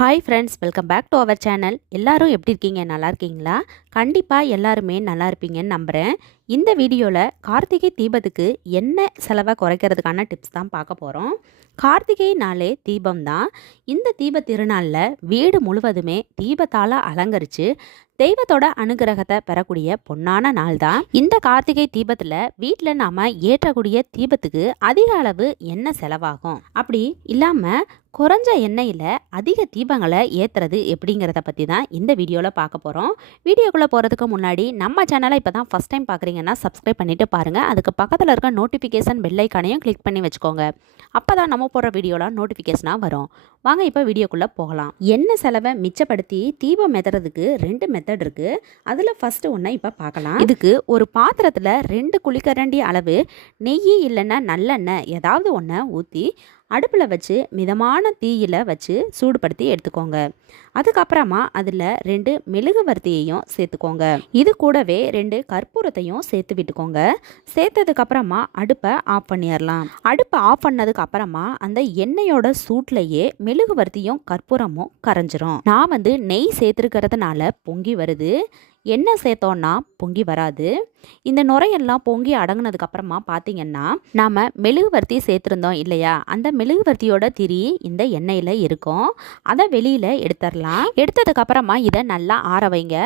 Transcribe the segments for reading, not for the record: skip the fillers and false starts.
Hi friends, welcome back to our channel. எல்லாரும் எப்படி இருக்கீங்க? நல்லா இருக்கீங்களா? கண்டிப்பாக எல்லாருமே நல்லா இருப்பீங்கன்னு நம்புகிறேன். இந்த வீடியோவில் கார்த்திகை தீபத்துக்கு என்ன செலவை குறைக்கிறதுக்கான டிப்ஸ் தான் பார்க்க போகிறோம். கார்த்திகை நாளே தீபம் தான். இந்த தீப திருநாளில் வீடு முழுவதுமே தீபத்தால் அலங்கரித்து தெய்வத்தோட அனுகிரகத்தை பெறக்கூடிய பொன்னான நாள் தான் இந்த கார்த்திகை தீபத்தில். வீட்டில் நாம் ஏற்றக்கூடிய தீபத்துக்கு அதிக அளவு எண்ணெய் செலவாகும். அப்படி இல்லாமல் குறைஞ்ச எண்ணெயில் அதிக தீபங்களை ஏற்றுறது எப்படிங்கிறத பற்றி தான் இந்த வீடியோவில் பார்க்க போகிறோம். வீடியோக்குள்ளே போகிறதுக்கு முன்னாடி நம்ம சேனலை இப்போ தான் ஃபஸ்ட் டைம் பார்க்குறீங்கன்னா சப்ஸ்கிரைப் பண்ணிவிட்டு பாருங்கள். அதுக்கு பக்கத்தில் இருக்க நோட்டிஃபிகேஷன் பெல் ஐக்கானையும் கிளிக் பண்ணி வச்சுக்கோங்க. அப்போ தான் நம்ம போடுற வீடியோலாம் நோட்டிஃபிகேஷனாக வரும். வாங்க இப்போ வீடியோக்குள்ளே போகலாம். எண்ணெய் செலவை மிச்சப்படுத்தி தீபம் ஏற்றுறதுக்கு 2 மெத்தட் இருக்குது. அதில் ஃபஸ்ட்டு ஒன்றை இப்போ பார்க்கலாம். இதுக்கு ஒரு பாத்திரத்தில் 2 குழிக்கரண்டி அளவு நெய் இல்லைன்னா நல்லெண்ணெய் ஏதாவது ஒன்றை ஊற்றி அடுப்பில் வச்சு மிதமான தீயில் வச்சு சூடுபடுத்தி எடுத்துக்கோங்க. அதுக்கப்புறமா அதில் 2 மெழுகுவர்த்தியையும் சேர்த்துக்கோங்க. இது கூடவே 2 கற்பூரத்தையும் சேர்த்து விட்டுக்கோங்க. சேர்த்ததுக்கப்புறமா அடுப்பை ஆஃப் பண்ணிடலாம். அடுப்பை ஆஃப் பண்ணதுக்கு அப்புறமா அந்த எண்ணெயோட சூட்லையே மெழுகுவர்த்தியும் கற்பூரமும் கரைஞ்சிரும். நான் நெய் சேர்த்துருக்கிறதுனால பொங்கி வருது. எண்ணெய் சேர்த்தோன்னா பொங்கி வராது. இந்த நுரையெல்லாம் பொங்கி அடங்கினதுக்கு அப்புறமா பார்த்தீங்கன்னா நாம் மெழுகுவர்த்தி சேர்த்துருந்தோம் இல்லையா, அந்த மெழுகுவர்த்தியோட திரி இந்த எண்ணெயில் இருக்கும். அதை வெளியில் எடுத்துடலாம். எடுத்ததுக்கு அப்புறமா இதை நல்லா ஆற வைங்க.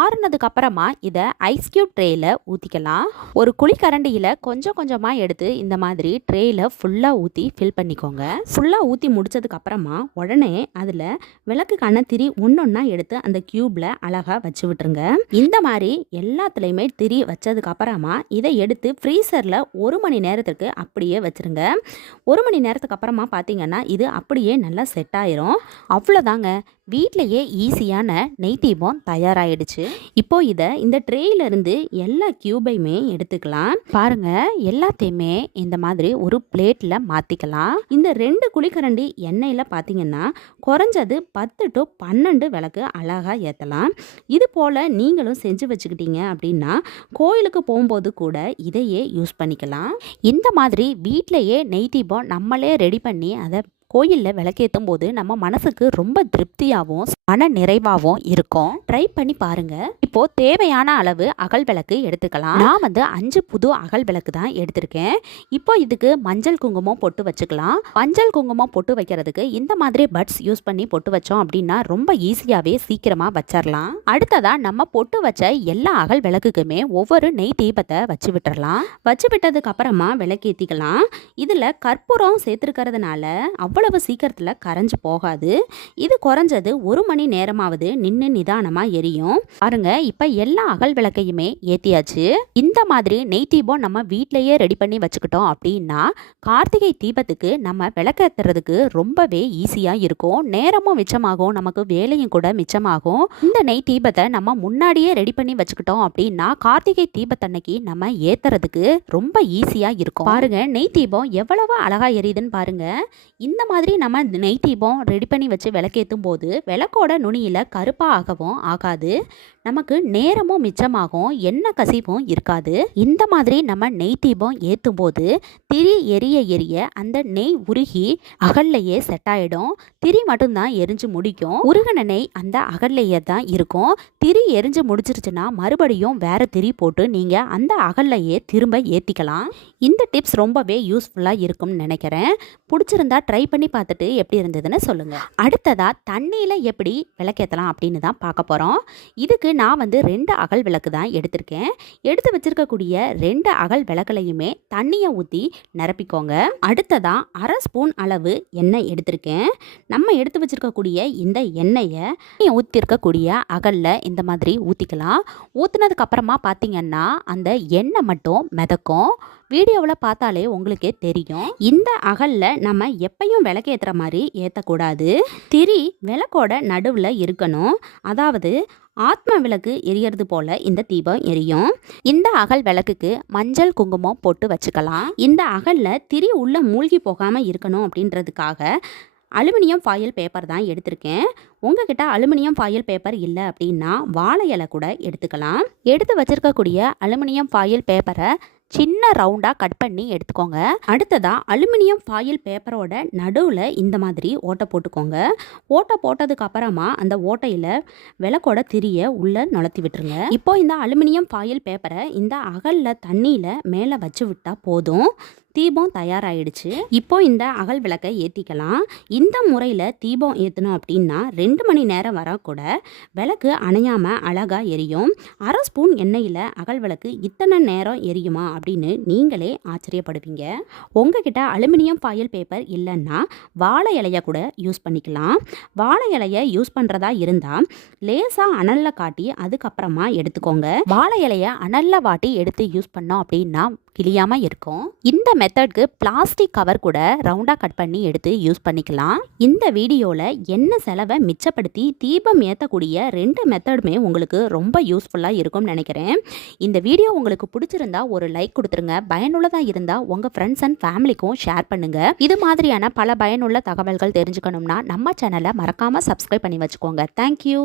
ஆறுனதுக்கு அப்புறமா இதை ஐஸ் கியூப் ட்ரேயில் ஊற்றிக்கலாம். ஒரு குழிக்கரண்டியில் கொஞ்சம் கொஞ்சமாக எடுத்து இந்த மாதிரி ட்ரேயில் ஃபுல்லாக ஊற்றி ஃபில் பண்ணிக்கோங்க. ஃபுல்லாக ஊற்றி முடிச்சதுக்கு அப்புறமா உடனே அதில் விளக்குக்கான திரி ஒன்றொன்னா எடுத்து அந்த கியூப்ல அழகாக வச்சு விட்டுருங்க. இந்த மாதிரி எல்லாத்துலேயுமே திரி வச்சதுக்கு அப்புறமா இதை எடுத்து ஃப்ரீசரில் 1 மணி நேரத்துக்கு அப்படியே வச்சுருங்க. 1 மணி நேரத்துக்கு அப்புறமா பார்த்தீங்கன்னா இது அப்படியே நல்லா செட் ஆயிரும். அவ்வளோதாங்க, வீட்டிலையே ஈஸியான நெய் தீபம் தயாராகிடுச்சு. இப்போ இதை இந்த ட்ரேயிலிருந்து எல்லா கியூபையுமே எடுத்துக்கலாம். பாருங்க, எல்லாத்தையுமே இந்த மாதிரி ஒரு பிளேட்டில் மாற்றிக்கலாம். இந்த 2 குழிக்கரண்டி எண்ணெயில் பார்த்தீங்கன்னா குறைஞ்சது 10 to 12 விளக்கு அழகாக ஏற்றலாம். இது போல் நீங்களும் செஞ்சு வச்சுக்கிட்டீங்க அப்படின்னா கோயிலுக்கு போகும்போது கூட இதையே யூஸ் பண்ணிக்கலாம். இந்த மாதிரி வீட்டிலையே நெய் தீபம் நம்மளே ரெடி பண்ணி அதை கோயிலில் விளக்கேற்றும் போது நம்ம மனசுக்கு ரொம்ப திருப்தியாகவும் மன நிறைவாகவும் இருக்கும். ட்ரை பண்ணி பாருங்க. இப்போ தேவையான அளவு அகல் விளக்கு எடுத்துக்கலாம். நான் 5 புது அகல் விளக்கு தான் எடுத்திருக்கேன். இப்போ இதுக்கு மஞ்சள் குங்குமம் பொட்டு வச்சுக்கலாம். மஞ்சள் குங்குமம் பொட்டு வைக்கிறதுக்கு இந்த மாதிரி பட்ஸ் யூஸ் பண்ணி பொட்டு வச்சோம் அப்படின்னா ரொம்ப ஈஸியாகவே சீக்கிரமாக வச்சிடலாம். அடுத்ததா நம்ம பொட்டு வச்ச எல்லா அகல் விளக்குக்குமே ஒவ்வொரு நெய் தீபத்தை வச்சு விட்டுறலாம். வச்சு விட்டதுக்கு அப்புறமா விளக்கேற்றிக்கலாம். இதில் கற்பூரம் சேர்த்துருக்கிறதுனால அவ்வளவு சீக்கிரத்தில் கரைஞ்சு போகாது. இது குறைஞ்சது 1 மணி நேரமாவது நின்று நிதானமாக எரியும். பாருங்க, இப்போ எல்லா அகல் விளக்கையுமே ஏற்றியாச்சு. இந்த மாதிரி நெய் தீபம் நம்ம வீட்டிலையே ரெடி பண்ணி வச்சுக்கிட்டோம் அப்படின்னா கார்த்திகை தீபத்துக்கு நம்ம விளக்கேற்றுறதுக்கு ரொம்பவே ஈஸியாக இருக்கும். நேரமும் மிச்சமாகும், நமக்கு வேலையும் கூட மிச்சமாகும். இந்த நெய் தீபத்தை நம்ம முன்னாடியே ரெடி பண்ணி வச்சுக்கிட்டோம் அப்படின்னா கார்த்திகை தீபத்தன்னைக்கு நம்ம ஏற்றுறதுக்கு ரொம்ப ஈஸியாக இருக்கும். பாருங்க, நெய் தீபம் எவ்வளவு அழகாக எரியுதுன்னு பாருங்க. இந்த மாதிரி நம்ம நெய் தீபம் ரெடி பண்ணி வச்சு விளக்கேற்றும் போது விளக்கோட நுனியில் கருப்பாகவும் ஆகாது. நமக்கு நேரமும் மிச்சமாகும், எண்ணெய் கசிவும் இருக்காது. இந்த மாதிரி நம்ம நெய் தீபம் ஏற்றும் போது திரி எரிய எரிய அந்த நெய் உருகி அகல்லையே செட் ஆகிடும். திரி மட்டும்தான் எரிஞ்சு முடிக்கும். உருகின நெய் அந்த அகல்லையே தான் இருக்கும். திரி எரிஞ்சு முடிச்சிருச்சுன்னா மறுபடியும் வேற திரி போட்டு நீங்கள் அந்த அகல்லையே திரும்ப ஏற்றிக்கலாம். இந்த டிப்ஸ் ரொம்பவே யூஸ்ஃபுல்லாக இருக்கும்னு நினைக்கிறேன். பிடிச்சிருந்தா ட்ரை பண்ணி பார்த்துட்டு எப்படி இருந்ததுன்னு சொல்லுங்கள். அடுத்ததாக தண்ணியில் எப்படி விளக்கேற்றலாம் அப்படின்னு தான் பார்க்க போகிறோம். இதுக்கு நான் 2 அகல் விளக்கு தான் எடுத்திருக்கேன். எடுத்து வச்சிருக்கக்கூடிய 2 அகல் விளக்குலையுமே தண்ணியை ஊற்றி நிரப்பிக்கோங்க. அடுத்ததாக 1/2 ஸ்பூன் அளவு எண்ணெய் எடுத்திருக்கேன். நம்ம எடுத்து வச்சிருக்கக்கூடிய இந்த எண்ணெயை ஊற்றிருக்கக்கூடிய அகலில் இந்த மாதிரி ஊற்றிக்கலாம். ஊற்றினதுக்கு அப்புறமா பார்த்தீங்கன்னா அந்த எண்ணெய் மட்டும் மிதக்கும். வீடியோவில் பார்த்தாலே உங்களுக்கே தெரியும். இந்த அகலில் நம்ம எப்பையும் விளக்கேற்றுற மாதிரி ஏற்றக்கூடாது. திரி விளக்கோட நடுவில் இருக்கணும். அதாவது ஆத்ம விளக்கு எரியறது போல இந்த தீபம் எரியும். இந்த அகல் விளக்குக்கு மஞ்சள் குங்குமம் போட்டு வச்சுக்கலாம். இந்த அகலில் திரி உள்ள மூழ்கி போகாமல் இருக்கணும் அப்படின்றதுக்காக அலுமினியம் ஃபாயில் பேப்பர் தான் எடுத்திருக்கேன். உங்ககிட்ட அலுமினியம் ஃபாயில் பேப்பர் இல்லை அப்படின்னா வாழை இலை கூட எடுத்துக்கலாம். எடுத்து வச்சிருக்கக்கூடிய அலுமினியம் ஃபாயில் பேப்பரை சின்ன நல்லா ரவுண்டாக கட் பண்ணி எடுத்துக்கோங்க. அடுத்ததாக அலுமினியம் ஃபாயில் பேப்பரோட நடுவில் இந்த மாதிரி ஓட்டை போட்டுக்கோங்க. ஓட்டை போட்டதுக்கு அப்புறமா அந்த ஓட்டையில் விளக்கோட திரியை உள்ளே நுழைத்தி விட்டுருங்க. இப்போ இந்த அலுமினியம் ஃபாயில் பேப்பரை இந்த அகலில் தண்ணியில் மேலே வச்சு விட்டால் போதும். தீபம் தயாராகிடுச்சு. இப்போ இந்த அகல் விளக்கை ஏற்றிக்கலாம். இந்த முறையில் தீபம் ஏற்றணும் அப்படின்னா 2 மணி நேரம் வர கூட விளக்கு அணையாமல் அழகாக எரியும். 1/2 ஸ்பூன் எண்ணெயில் அகல் விளக்கு இத்தனை நேரம் எரியுமா அப்படின்னு நீங்களே ஆச்சரியப்படுவீங்க. உங்ககிட்ட அலுமினியம் ஃபாயில் பேப்பர் இல்லைன்னா வாழை இலையை கூட யூஸ் பண்ணிக்கலாம். வாழை இலையை யூஸ் பண்ணுறதா இருந்தால் லேசாக அனலில் காட்டி அதுக்கப்புறமா எடுத்துக்கோங்க. வாழை இலையை அனலில் வாட்டி எடுத்து யூஸ் பண்ணோம் அப்படின்னா கிளியாமல் இருக்கும். இந்த மெத்தட்க்கு பிளாஸ்டிக் கவர் கூட ரவுண்டாக கட் பண்ணி எடுத்து யூஸ் பண்ணிக்கலாம். இந்த வீடியோவில் என்ன செலவை மிச்சப்படுத்தி தீபம் ஏற்றக்கூடிய 2 மெத்தடுமே உங்களுக்கு ரொம்ப யூஸ்ஃபுல்லாக இருக்கும்னு நினைக்கிறேன். இந்த வீடியோ உங்களுக்கு பிடிச்சிருந்தா ஒரு லைக் கொடுத்துருங்க. பயனுள்ளதாக இருந்தால் உங்கள் ஃப்ரெண்ட்ஸ் அண்ட் ஃபேமிலிக்கும் ஷேர் பண்ணுங்கள். இது மாதிரியான பல பயனுள்ள தகவல்கள் தெரிஞ்சுக்கணும்னா நம்ம சேனலை மறக்காமல் சப்ஸ்கிரைப் பண்ணி வச்சுக்கோங்க. தேங்க்யூ.